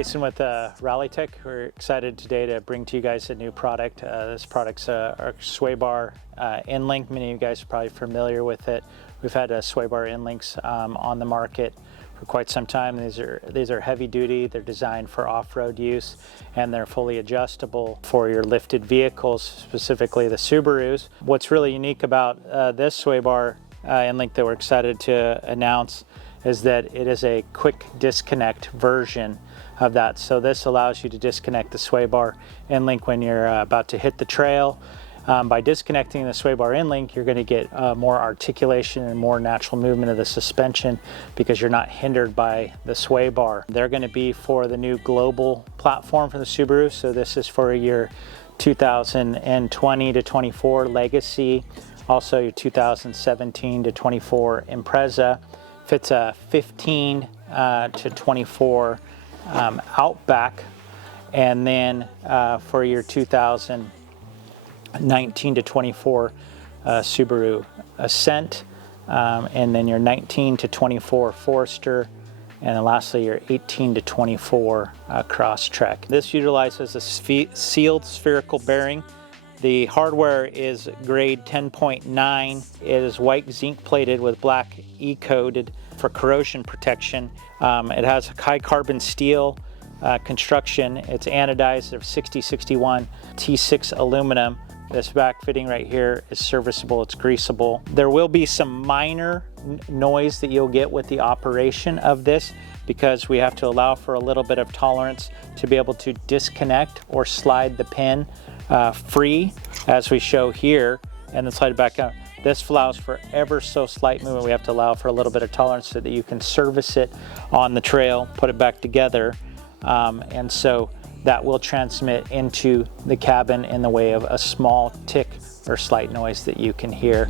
Jason with RalliTEK. We're excited today to bring to you guys a new product. This product's our Swaybar Endlink. Many of you guys are probably familiar with it. We've had Swaybar Endlinks on the market for quite some time. These are heavy duty. They're designed for off-road use, and they're fully adjustable for your lifted vehicles, specifically the Subarus. What's really unique about this Swaybar Endlink that we're excited to announce is that it is a quick disconnect version of that. So this allows you to disconnect the Swaybar Endlink when you're about to hit the trail. By disconnecting the Swaybar Endlink, you're going to get more articulation and more natural movement of the suspension because you're not hindered by the sway bar. They're going to be for the new global platform for the Subaru. So this is for your 2020 to 24 Legacy, also your 2017 to 24 Impreza. Fits a 15 to 24 Outback, and then for your 2019 to 24 Subaru Ascent, and then your 19 to 24 Forester, and then lastly your 18 to 24 Crosstrek. This utilizes a sealed spherical bearing. The hardware is grade 10.9. It is white zinc plated with black E-coated for corrosion protection. It has a high carbon steel construction. It's anodized of 6061 T6 aluminum. This back fitting right here is serviceable, it's greasable. There will be some minor noise that you'll get with the operation of this because we have to allow for a little bit of tolerance to be able to disconnect or slide the pin free, as we show here, and then slide it back out. This allows for ever so slight movement. We have to allow for a little bit of tolerance so that you can service it on the trail, put it back together, and so that will transmit into the cabin in the way of a small tick or slight noise that you can hear.